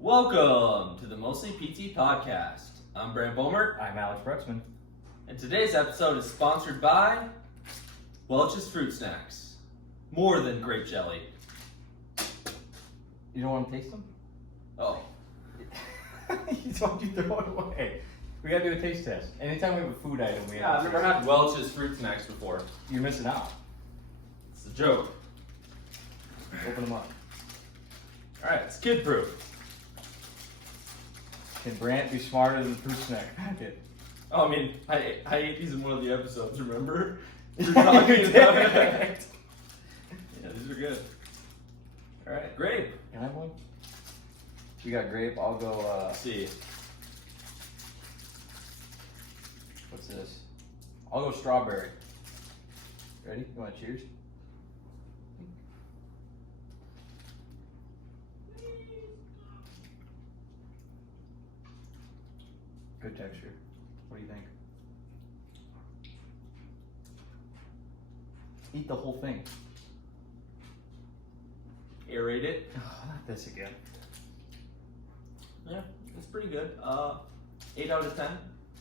Welcome to the Mostly PT Podcast. I'm Brant. I'm Alex Bruxman. And today's episode is sponsored by Welch's Fruit Snacks. More than grape jelly. You don't want to taste them? Oh. You told you throw it away. We gotta do a taste test. Anytime we have a food item, we have I've never had Welch's Fruit Snacks before. You're missing out. It's a joke. Open them up. Alright, it's kid proof. Can Brant be smarter than the fruit snack packet? Oh, I mean, I ate these in one of the episodes, remember? We're You talking did. about it. Yeah, these are good. Alright, grape. Can I have one? You got grape, I'll go, Let's see. what's this? I'll go strawberry. Ready? You want to cheers? Good texture. What do you think? Eat the whole thing. Aerate it. Oh, not this again. Yeah, it's pretty good. 8 out of 10.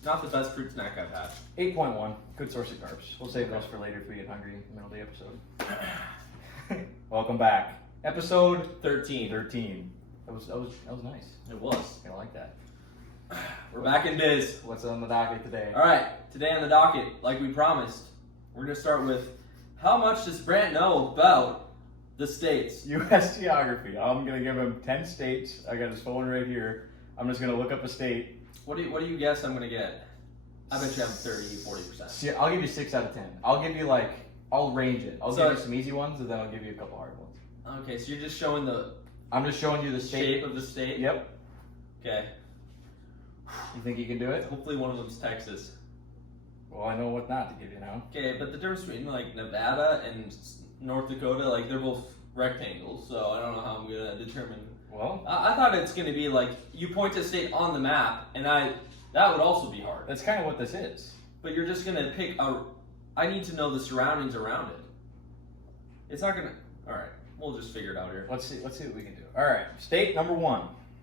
Not the best fruit snack I've had. 8.1. Good source of carbs. We'll save those for later if we get hungry in the middle of the episode. Welcome back. Episode 13. 13. That was nice. It was. I like that. We're back in biz. What's on the docket today? Alright, today on the docket, like we promised, we're going to start with how much does Brant know about the states? U.S. geography. I'm going to give him 10 states. I got his phone right here. I'm just going to look up a state. What do you guess I'm going to get? I bet you I'm 30-40%. See, I'll give you 6 out of 10. I'll give you I'll range it. I'll give you some easy ones and then I'll give you a couple hard ones. Okay, so you're just showing the I'm just showing you the state. shape of the state? Yep. Okay. You think you can do it? Hopefully one of them's Texas. Well, I know what not to give you now. Okay, but the difference between Nevada and North Dakota, they're both rectangles, so I don't know how I'm going to determine. Well, I thought it's going to be you point to a state on the map, and that would also be hard. that's kind of what this is. But you're just going to pick I need to know the surroundings around it. It's not going to, alright, we'll just figure it out here. Let's see what we can do. All right, state number 1.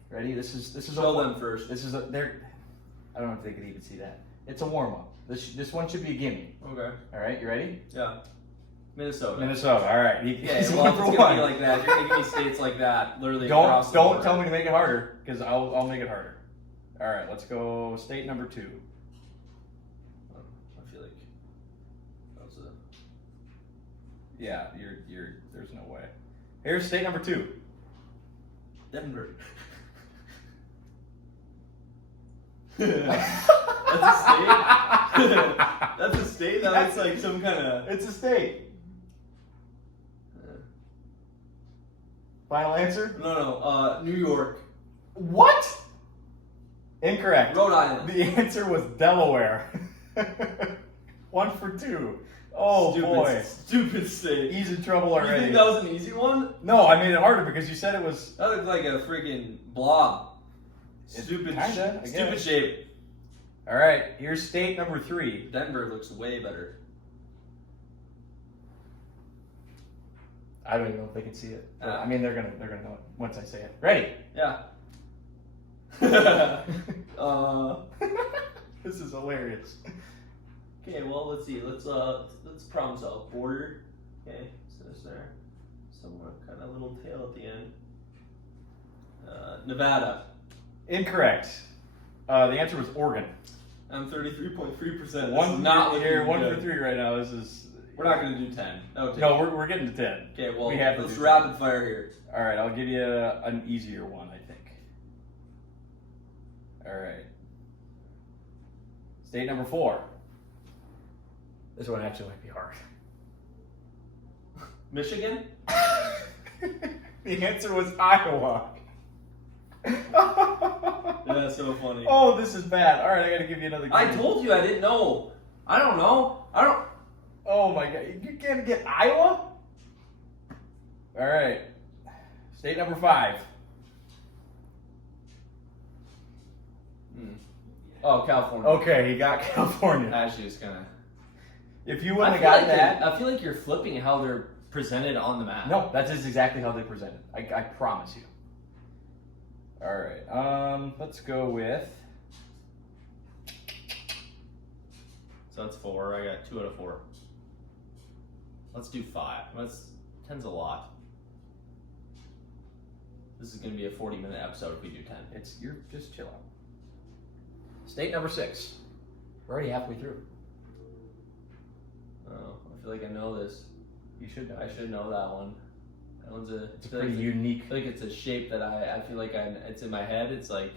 Ready? This is Show them first. This is I don't know if they could even see that. It's a warm up. This one should be a gimme. Okay. All right, you ready? Yeah. Minnesota. Minnesota. All right. Okay, He's well, if number it's going to be 1. like that, you're going to give me states like that, literally across Don't the board. tell me to make it harder, because I'll make it harder. All right, let's go state number 2. I feel like that was Yeah, you're. There's no way. Here's state number 2. Denver. That's a state? That's a state? That looks like some kind of... It's a state. Final answer? No, New York. What? Incorrect. Rhode Island. The answer was Delaware. 1 for 2. Oh boy. Stupid state. He's in trouble You already. think that was an easy one? No, I made it harder because you said it was. That looked like a freaking blob. Stupid Kinda, shape. All right, here's state number 3. Denver looks way better. I don't even know if they can see it. But, Ah. I mean, they're gonna know it once I say it. Ready? Yeah. This is hilarious. Okay, well, let's see. Let's problem solve. Border. Okay, so it's there. Somewhere, kind of little tail at the end. Nevada. Incorrect. The answer was Oregon. I'm 33.3%. One not for looking here, 1 good. for 3 right now. This is. We're not going to do 10. No, We're getting to 10. Okay, well, we have to let's do rapid fire here. All right, I'll give you an easier one, I think. All right. State number 4. This one actually might be hard. Michigan? The answer was Iowa. That's so funny. Oh, this is bad. All right, I got to give you another. I clue. told you I didn't know. I don't know. Oh my God, you can't get Iowa? All right. State number 5. Oh, California. Okay, he got California. Actually, it's kind of. If you wouldn't have gotten that. I feel like you're flipping how they're presented on the map. No, that's just exactly how they present it. I promise you. All right. Let's go with. So that's 4. I got 2 out of 4. Let's do 5. 10's a lot. This is going to be a 40-minute episode if we do 10. You're just chill out. State number 6. We're already halfway through. Oh, I feel like I know this. You should know. I should know that one. That one's It's pretty unique. I feel like it's a shape that I feel like it's in my head. It's like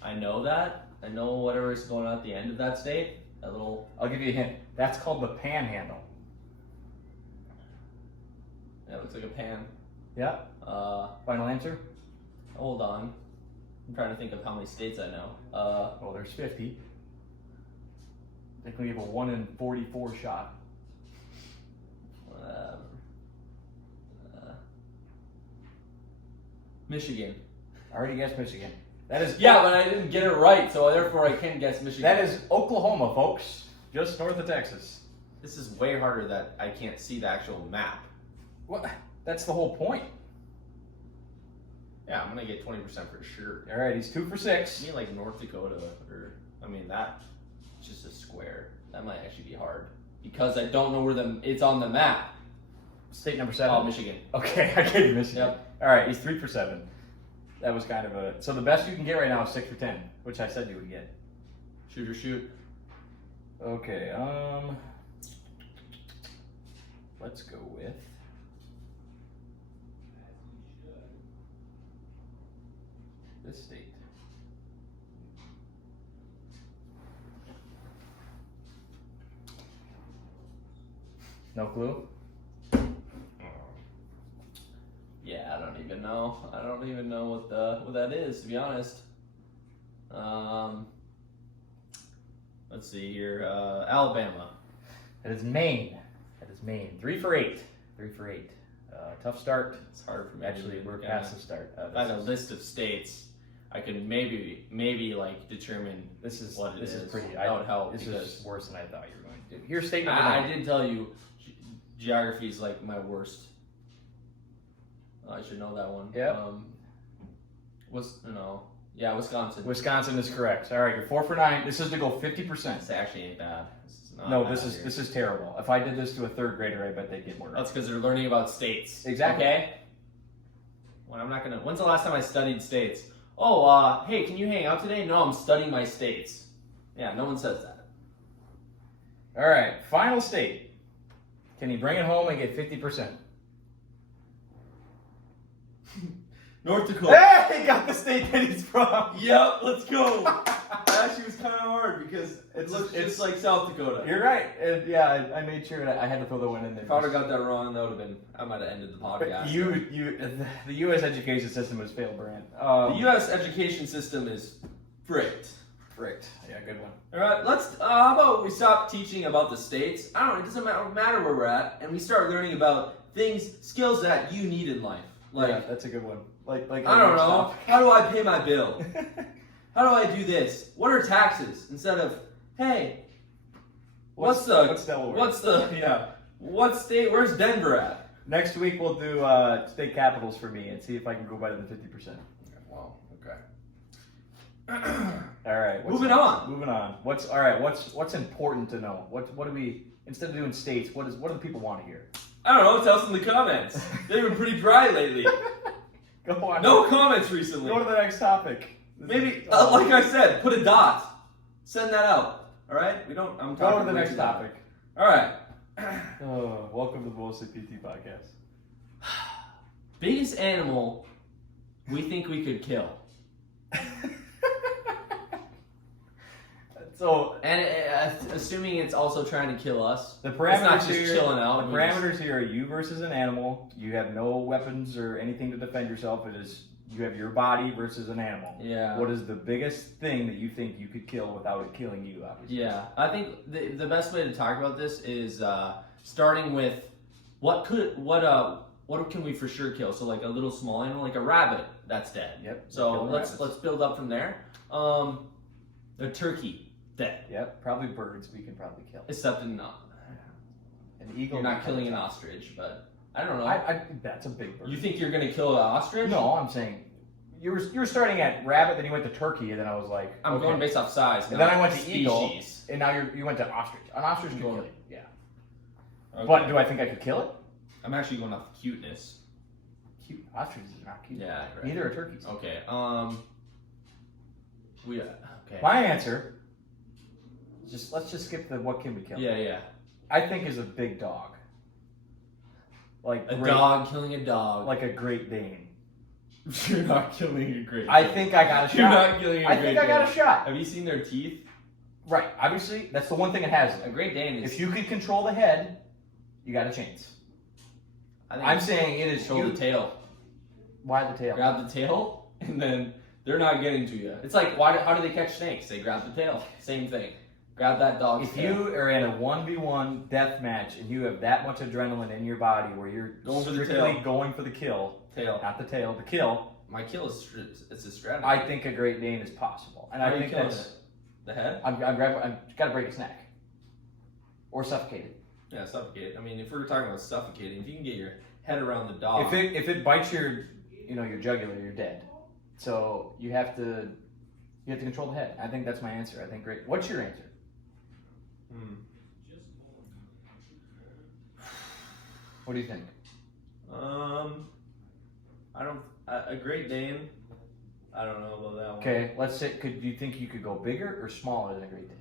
I know that. I know whatever is going on at the end of that state. That little. I'll give you a hint. That's called the panhandle. Yeah, it looks like a pan. Yeah. Final answer? Hold on. I'm trying to think of how many states I know. Well, there's 50. I think we have a 1 in 44 shot. Michigan. I already guessed Michigan. That is Yeah, but I didn't get it right, so therefore I can guess Michigan. That is Oklahoma, folks. Just north of Texas. This is way harder that I can't see the actual map. What? That's the whole point. Yeah, I'm gonna get 20% for sure. All right, he's 2 for 6. I mean, like North Dakota, or that's just a square. That might actually be hard because I don't know where it's on the map. State number 7. Oh, Michigan. Okay, I gave you Michigan. Yep. All right, he's 3 for 7. That was kind of a. So the best you can get right now is 6 for 10, which I said you would get. Shoot or shoot. Okay. Let's go with. This state. No clue? Yeah, I don't even know. I don't even know what that is, to be honest. Let's see here. Alabama. That is Maine. 3 for 8. 3 for 8. Tough start. It's hard for me. Actually, we're past the start. If I had a list of states, I could maybe like determine this is what it is. This is pretty. That would help. This because is worse than I thought you were going to do. Here's state number 9. I did tell you, geography is like my worst. I should know that one. Yeah. Wisconsin. Wisconsin is correct. All right, you're 4 for 9. This is to go 50%. This actually ain't bad. This is not No, bad this is terrible. If I did this to a 3rd grader, I bet they'd get more. That's because they're learning about states. Exactly. Okay. Well, I'm not gonna. When's the last time I studied states? Oh, hey, can you hang out today? No, I'm studying my states. Yeah, no one says that. All right, final state. Can he bring it home and get 50%? North Dakota. Hey, he got the state that he's from. Yep, let's go. That actually was kind of hard because it looks just like South Dakota. You're right. Yeah, I made sure that I had to throw the one in there. If I would have got that wrong, that would have been. I might have ended the podcast. The U.S. education system has failed, Brant. The U.S. education system is fricked. Yeah, good one. All right, let's. How about we stop teaching about the states? I don't know. It doesn't matter where we're at, and we start learning about skills that you need in life. Like, yeah, that's a good one. Like I don't know. How do I pay my bill? How do I do this? What are taxes? Instead of, hey, what's Delaware? What state? Where's Denver at? Next week we'll do state capitals for me and see if I can go better than 50%. Wow. Okay. All right. Moving on. What's important to know? What do we, instead of doing states? What do the people want to hear? I don't know. Tell us in the comments. They've been pretty dry lately. Go on. No comments recently. Go to the next topic. Maybe, like I said, put a dot. Send that out. All right. I'm talking. Go to the next topic. All right. Welcome to the Mostly PT podcast. Biggest animal we think we could kill. So, and assuming it's also trying to kill us. The parameters it's not just here, chilling out. The parameters here are you versus an animal. You have no weapons or anything to defend yourself. It is you have your body versus an animal. Yeah. What is the biggest thing that you think you could kill without it killing you? Obviously. Yeah, I think the best way to talk about this is starting with what can we for sure kill? So like a little small animal, like a rabbit, that's dead. Yep. So let's build up from there. A turkey. Dead. Yep, probably birds we can probably kill. Except an eagle. You're not killing an ostrich, but I don't know. That's a big bird. You think you're gonna kill an ostrich? No, I'm saying, you were starting at rabbit, then you went to turkey, and then I was like, I'm going based off size. And then I went to species. eagle, and now you went to ostrich. An ostrich could kill you. Yeah. Okay. But do I think I could kill it? I'm actually going off cuteness. Cute. Ostriches are not cute. Yeah. Right. Neither are turkeys. Okay. Okay. My answer. Let's just skip the what can we kill. Yeah. I think is a big dog. Like dog killing a dog. Like a Great Dane. You're not killing a Great Dane. I think I got a shot. You're not killing a Great Dane. I think I got a shot. Have you seen their teeth? Right. Obviously, that's the one thing it has. A Great Dane is... If you could control the head, you got a chance. I'm saying it is... Control the tail. Why the tail? Grab the tail, and then they're not getting to you. It's like, how do they catch snakes? They grab the tail. Same thing. Grab that dog's tail. If you are in a 1v1 death match and you have that much adrenaline in your body where you're strictly going for the kill, not the tail, the kill. My kill is it's a strategy. I think a Great Dane is possible, and I think that's the head. I'm got to break its neck or suffocate it. Yeah, suffocate. I mean, if we're talking about suffocating, if you can get your head around the dog, if it bites your jugular, you're dead. So you have to control the head. I think that's my answer. I think great. What's your answer? What do you think? A Great Dane. I don't know about that one. Okay, let's say. Do you think you could go bigger or smaller than a Great Dane?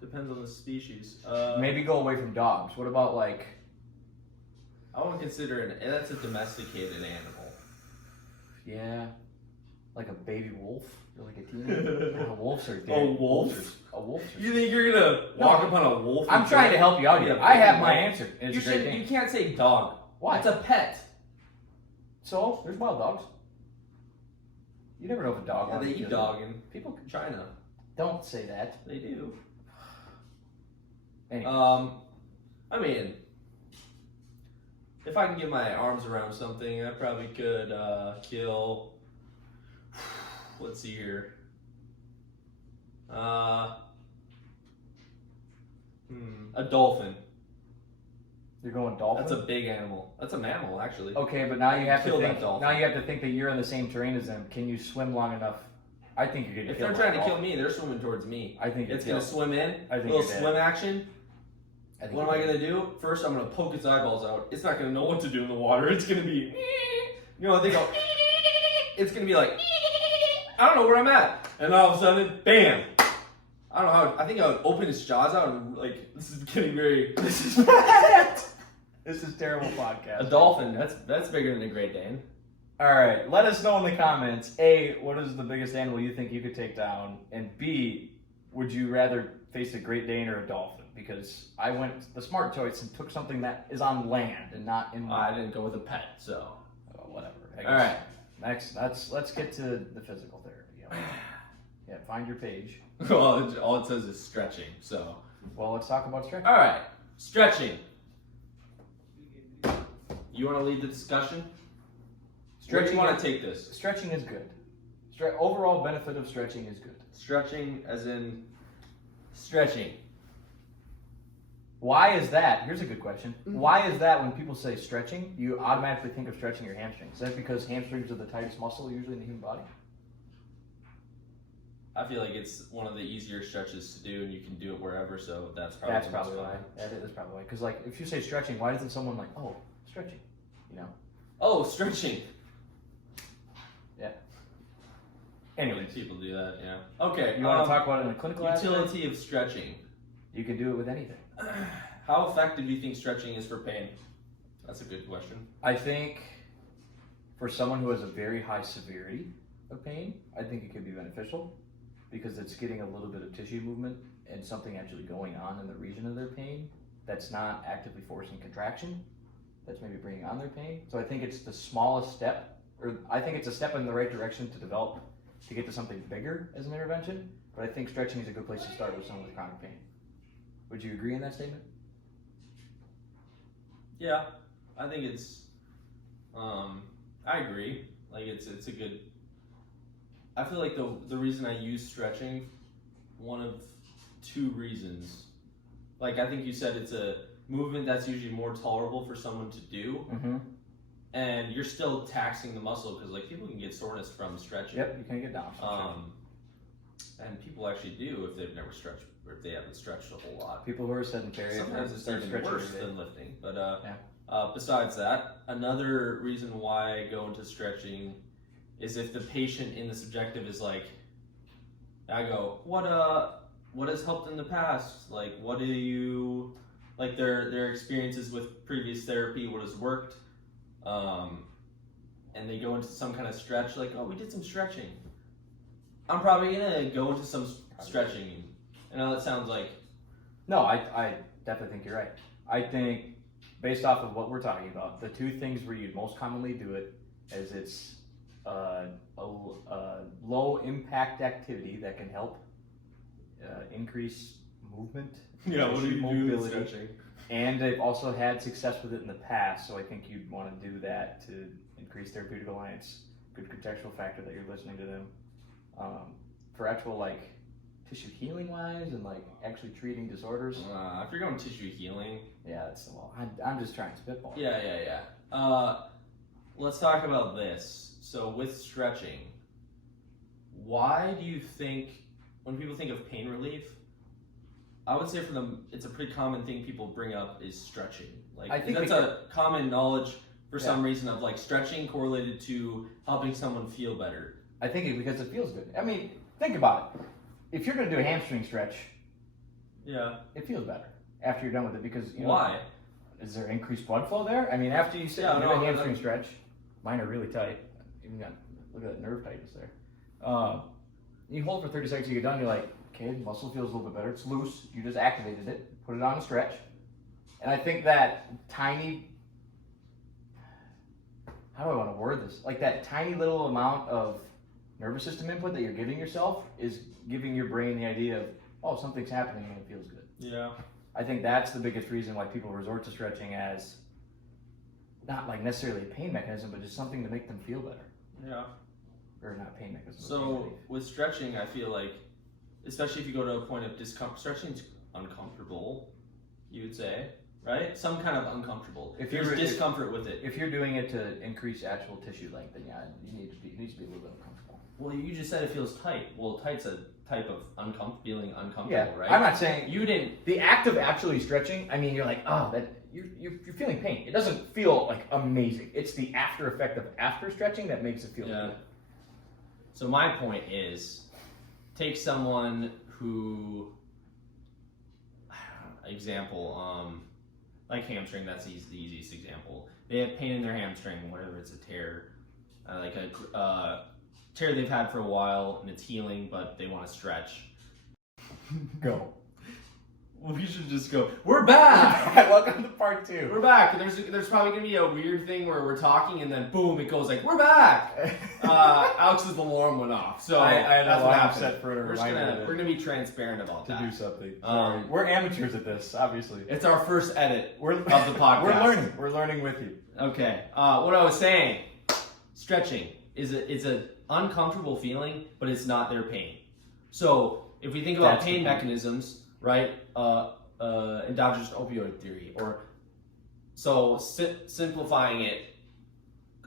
Depends on the species. Maybe go away from dogs. What about like? I would consider that's a domesticated animal. Yeah, like a baby wolf or like a teenager. Wolves are dead. A wolf? A wolf. You think you're gonna walk upon a wolf? I'm trying to help you out here. I have my answer. And it's a Great Dane. You can't say dog. Why? It's a pet. So there's wild dogs. You never know if a dog. Yeah, they eat dog in China. Don't say that. They do. Anyway. I mean, if I can get my arms around something, I probably could kill. Let's see here. A dolphin. You're going dolphin? That's a big animal. That's a mammal, actually. Okay, but now you have to think. Dolphin. Now you have to think that you're in the same terrain as them. Can you swim long enough? I think you could. If they're trying to kill me, they're swimming towards me. I think it's gonna swim in. I think little swim action. What am I gonna do? do? First, I'm gonna poke its eyeballs out. It's not gonna know what to do in the water. It's gonna be, they go. It's gonna be like, I don't know where I'm at, and all of a sudden, bam! I don't know how. I think I would open its jaws out and like. This is getting very. This is terrible podcast. A dolphin. That's bigger than a Great Dane. All right. Let us know in the comments. A, what is the biggest animal you think you could take down? And B, would you rather face a Great Dane or a dolphin? Because I went the smart choice and took something that is on land and not in. I didn't go with a pet, so whatever. All right. Next, let's get to the physical therapy. Yeah, find your page. Well, all it says is stretching. So. Well, let's talk about stretching. All right, stretching. You want to lead the discussion? Where do you want to take this? Stretching is good. Overall benefit of stretching is good. Stretching as in stretching. Why is that? Here's a good question. Why is that when people say stretching, you automatically think of stretching your hamstrings? Is that because hamstrings are the tightest muscle usually in the human body? I feel like it's one of the easier stretches to do, and you can do it wherever. So that's probably why. That is probably why. Because like, if you say stretching, why isn't someone like, oh, stretching? Oh, stretching. Yeah. Anyways, people do that. Yeah. Okay. You want to talk about it in a clinical utility of stretching? You can do it with anything. How effective do you think stretching is for pain? That's a good question. I think for someone who has a very high severity of pain, I think it could be beneficial because it's getting a little bit of tissue movement and something actually going on in the region of their pain that's not actively forcing contraction, that's maybe bringing on their pain. So I think it's the smallest step, or I think it's a step in the right direction to get to something bigger as an intervention, but I think stretching is a good place to start with someone with chronic pain. Would you agree in that statement? Yeah, I think it's, I agree. Like it's a good, I feel like the reason I use stretching, one of two reasons. Like I think you said it's a movement that's usually more tolerable for someone to do. and you're still taxing the muscle because like people can get soreness from stretching. Yep, you can get down. And people actually do if they've never stretched or if they haven't stretched a whole lot. People who are sedentary. Sometimes it's start even stretching worse every day. than lifting. But besides that, another reason why I go into stretching is if the patient in the subjective is like, I go, what has helped in the past? Like, what do you like their experiences with previous therapy? What has worked? And they go into some kind of stretch, like, oh, we did some stretching. I'm probably gonna go into some stretching. I know that sounds like. No, I definitely think you're right. I think based off of what we're talking about, the two things where you'd most commonly do it is it's a low impact activity that can help increase movement. Yeah, what do you do with stretching? And they've also had success with it in the past, so I think you'd want to do that to increase therapeutic alliance. Good contextual factor that you're listening to them. For actual like tissue healing wise and like actually treating disorders. If you're going tissue healing, yeah, that's I'm just trying to spitball. Yeah. Let's talk about this. So with stretching, why do you think when people think of pain relief, I would say for them, it's a pretty common thing people bring up is stretching. Like I think that's a common knowledge for some reason of like stretching correlated to helping someone feel better. I think because it feels good. I mean, think about it. If you're going to do a hamstring stretch, it feels better after you're done with it because you know, why? Is there increased blood flow there? I mean, after you sit and do a hamstring stretch, mine are really tight. Even got look at that nerve tightness there. You hold it for 30 seconds, you get done, you're like, okay, the muscle feels a little bit better. It's loose. You just activated it, put it on a stretch, and I think that tiny. How do I want to word this? Like that tiny little amount of nervous system input that you're giving yourself is giving your brain the idea of, oh, something's happening and it feels good. Yeah. I think that's the biggest reason why people resort to stretching as not like necessarily a pain mechanism, but just something to make them feel better. Yeah. Or not pain mechanism. So with stretching, I feel like, especially if you go to a point of discomfort, stretching's uncomfortable, you would say, right? Some kind of uncomfortable. If there's discomfort with it. If you're doing it to increase actual tissue length, then yeah, it needs to be a little bit uncomfortable. Well, you just said it feels tight. Well, tight's a type of feeling uncomfortable, yeah, right? I'm not saying you didn't. The act of actually stretching, I mean, you're like, oh, that you're feeling pain. It doesn't feel like amazing. It's the after effect of after stretching that makes it feel good. So my point is, take someone who, like hamstring. That's the easiest example. They have pain in their hamstring, whatever it's a tear, like a tear they've had for a while and it's healing, but they want to stretch. Go. We should just go. We're back. Welcome to part 2. We're back. There's probably gonna be a weird thing where we're talking and then boom, it goes like we're back. Alex's alarm went off, so I that's what happened. set for a reminder We're gonna be transparent about to that. do something. We're amateurs at this, obviously. It's our first edit of the podcast. We're learning with you. Okay. What I was saying, stretching is an uncomfortable feeling, but it's not their pain. So if we think about pain mechanisms, right? Endogenous opioid theory, or so simplifying it,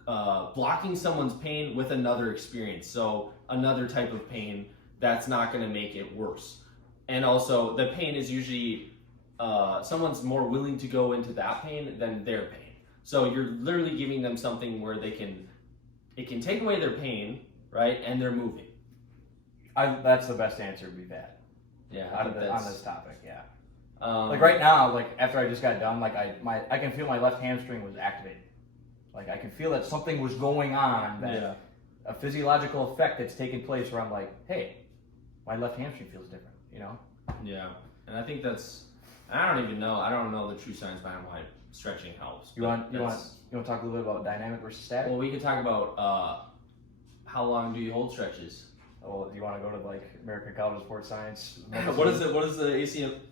blocking someone's pain with another experience, so another type of pain that's not going to make it worse. And also, the pain is usually someone's more willing to go into that pain than their pain. So you're literally giving them something where it can take away their pain, right? And they're moving. That's the best answer we've had. Yeah, on this topic, yeah. Like right now, like after I just got done, like I can feel my left hamstring was activated. Like I can feel that something was going on, that a physiological effect that's taking place where I'm like, hey, my left hamstring feels different, you know? Yeah, and I think I don't know the true science behind why stretching helps. You want to talk a little bit about dynamic versus static? Well, we could talk about how long do you hold stretches? Well, do you want to go to like American College of Sports Science? What is the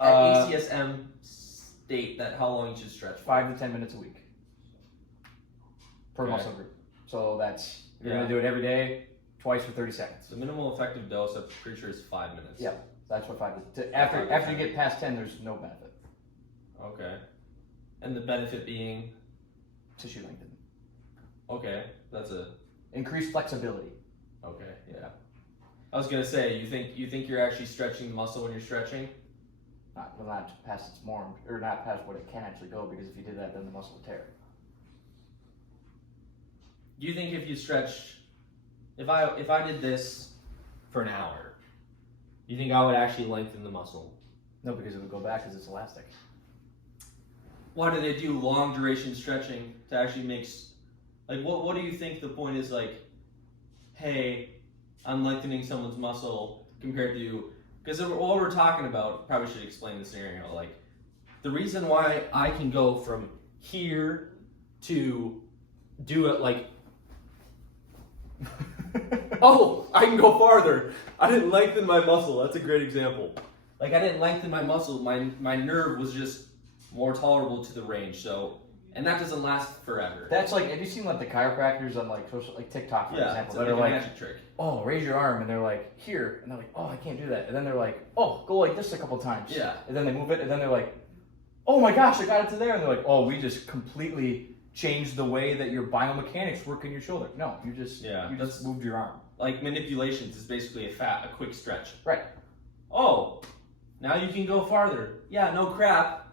ACSM state that how long you should stretch for? 5 to 10 minutes a week per muscle group. So that's you're gonna do it every day, twice for 30 seconds. The minimal effective dose, I'm pretty sure, is 5 minutes. Yeah, that's what 5 is. After you get past 10, there's no benefit. Okay. And the benefit being tissue lengthening. Okay, that's a Increased flexibility. okay. Yeah, I was gonna say you think you're actually stretching the muscle when you're stretching. Not past its norm, or not past what it can actually go, because if you did that, then the muscle would tear. Do you think if you stretch, if I did this for an hour, do you think I would actually lengthen the muscle? No, because it would go back because it's elastic. Why do they do long duration stretching to actually like what do you think the point is, like, hey, I'm lengthening someone's muscle compared to, because what we're talking about, probably should explain the scenario, like the reason why I can go from here to do it like oh, I can go farther. I didn't lengthen my muscle. That's a great example. Like I didn't lengthen my muscle. My nerve was just more tolerable to the range. So, and that doesn't last forever. That's like, have you seen like the chiropractors on like social, like TikTok, for example? It's That like are a like, magic trick. oh, raise your arm, and they're like, here, and they're like, oh, I can't do that, and then they're like, oh, go like this a couple times, Yeah. and then they move it, and then they're like, oh my gosh, I got it to there, and they're like, oh, we just completely changed the way that your biomechanics work in your shoulder. No, you just moved your arm. Like manipulations is basically a quick stretch. Right. Oh, now you can go farther. Yeah, no crap,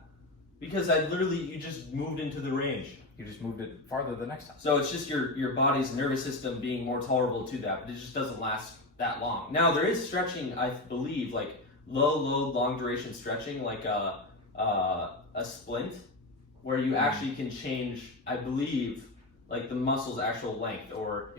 because you just moved into the range. You just moved it farther the next time. So it's just your body's nervous system being more tolerable to that, but it just doesn't last that long. Now there is stretching, I believe, like low load, long duration stretching, like a splint, where you actually can change, I believe, like the muscle's actual length, or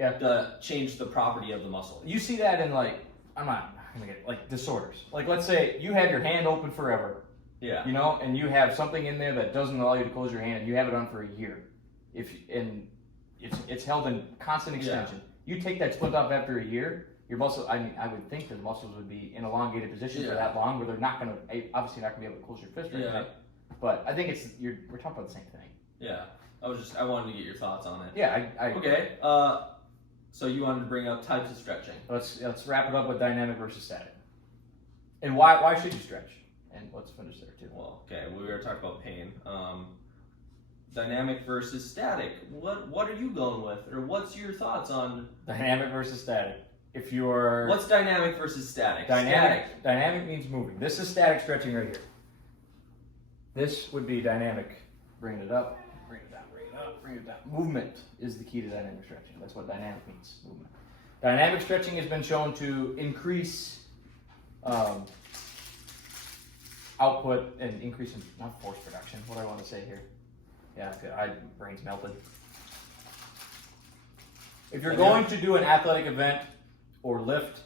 change the property of the muscle. You see that in like, I'm not gonna get like disorders. Like let's say you have your hand open forever. Yeah. You know, and you have something in there that doesn't allow you to close your hand, and you have it on for a year. It's held in constant extension. You take that splint off after a year, your muscle. I mean, I would think that the muscles would be in elongated position for that long, where they're not gonna obviously not gonna be able to close your fist or anything. But I think we're talking about the same thing. Yeah. I wanted to get your thoughts on it. Yeah. Okay. So you wanted to bring up types of stretching. Let's wrap it up with dynamic versus static. And why should you stretch? And let's finish there too. Well, okay, we were talking about pain. Dynamic versus static. What are you going with, or what's your thoughts on dynamic versus static? If you're what's dynamic versus static? Dynamic means moving. This is static stretching right here. This would be dynamic. Bring it up, bring it down, bring it up, bring it down. Movement is the key to dynamic stretching. That's what dynamic means. Movement. Dynamic stretching has been shown to increase output and increase in, not force production. What do I want to say here? Yeah, brain's melted. If you're going to do an athletic event or lift,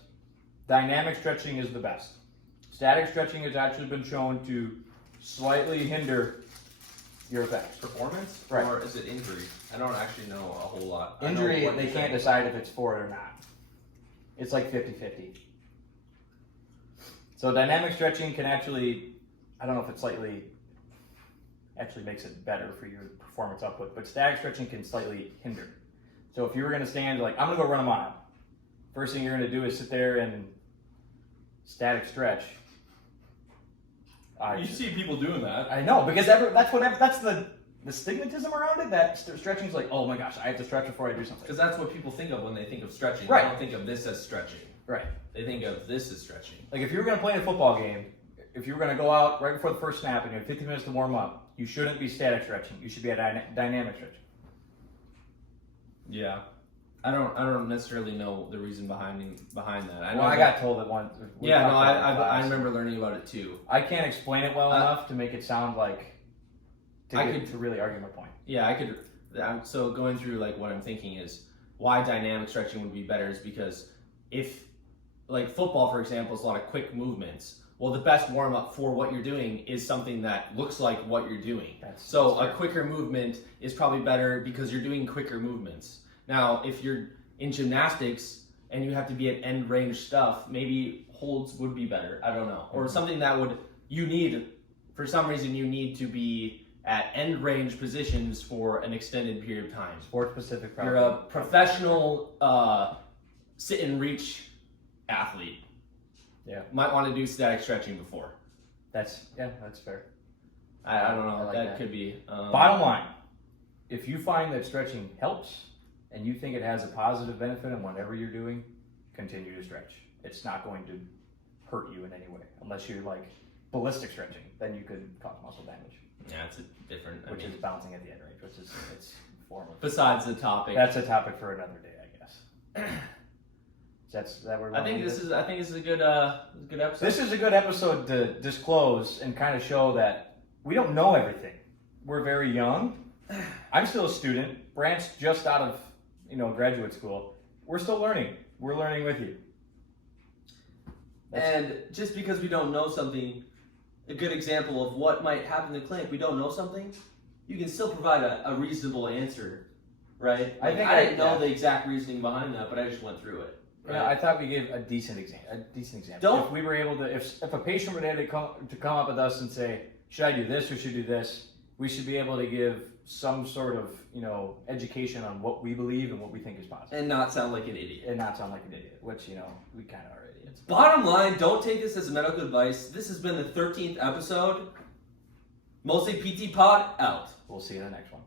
dynamic stretching is the best. Static stretching has actually been shown to slightly hinder your effects. Performance? Right. Or is it injury? I don't actually know a whole lot. Injury, they can't decide if it's for it or not. It's like 50-50. So dynamic stretching can actually, I don't know if it slightly actually makes it better for your performance output, but static stretching can slightly hinder. So if you were going to stand like, I'm going to go run a mile, first thing you're going to do is sit there and static stretch. You see people doing that. I know, because that's the stigmatism around it, that stretching is like, oh my gosh, I have to stretch before I do something. Because that's what people think of when they think of stretching. Right. They don't think of this as stretching. Right. They think of this as stretching. Like if you were going to play in a football game, if you were going to go out right before the first snap and you have 50 minutes to warm up, you shouldn't be static stretching. You should be at dynamic stretching. Yeah. I don't necessarily know the reason behind that. I got told it once. I remember learning about it too. I can't explain it well enough to make it sound like to really argue my point. Yeah, I could. So going through like what I'm thinking is why dynamic stretching would be better is because if like football, for example, is a lot of quick movements. Well, the best warm up for what you're doing is something that looks like what you're doing. So a quicker movement is probably better because you're doing quicker movements. Now, if you're in gymnastics and you have to be at end range stuff, maybe holds would be better. I don't know. Or something that for some reason, you need to be at end range positions for an extended period of time. Sport specific. You're a professional sit and reach athlete. Yeah. Might want to do static stretching before. That's fair. I don't know. Like that could be. Bottom line, if you find that stretching helps, and you think it has a positive benefit in whatever you're doing, continue to stretch. It's not going to hurt you in any way, unless you're like ballistic stretching, then you could cause muscle damage. Yeah, it's a different. Which is bouncing at the end range, which is it's a form of. Besides the topic. That's a topic for another day, I guess. That we're. I think this is a good episode. This is a good episode to disclose and kind of show that we don't know everything. We're very young. I'm still a student. Brant's just out of graduate school. We're still learning. We're learning with you. And just because we don't know something, a good example of what might happen in the clinic, we don't know something, you can still provide a reasonable answer, right? I think I didn't know the exact reasoning behind that, but I just went through it. Right? Yeah, I thought we gave a decent example. If we were able to, if a patient were to come up with us and say, should I do this or should I do this? We should be able to give some sort of education on what we believe and what we think is possible, and not sound like an idiot. Which we kind of are idiots. Bottom line, don't take this as medical advice. This has been the 13th episode. Mostly PT Pod out. We'll see you in the next one.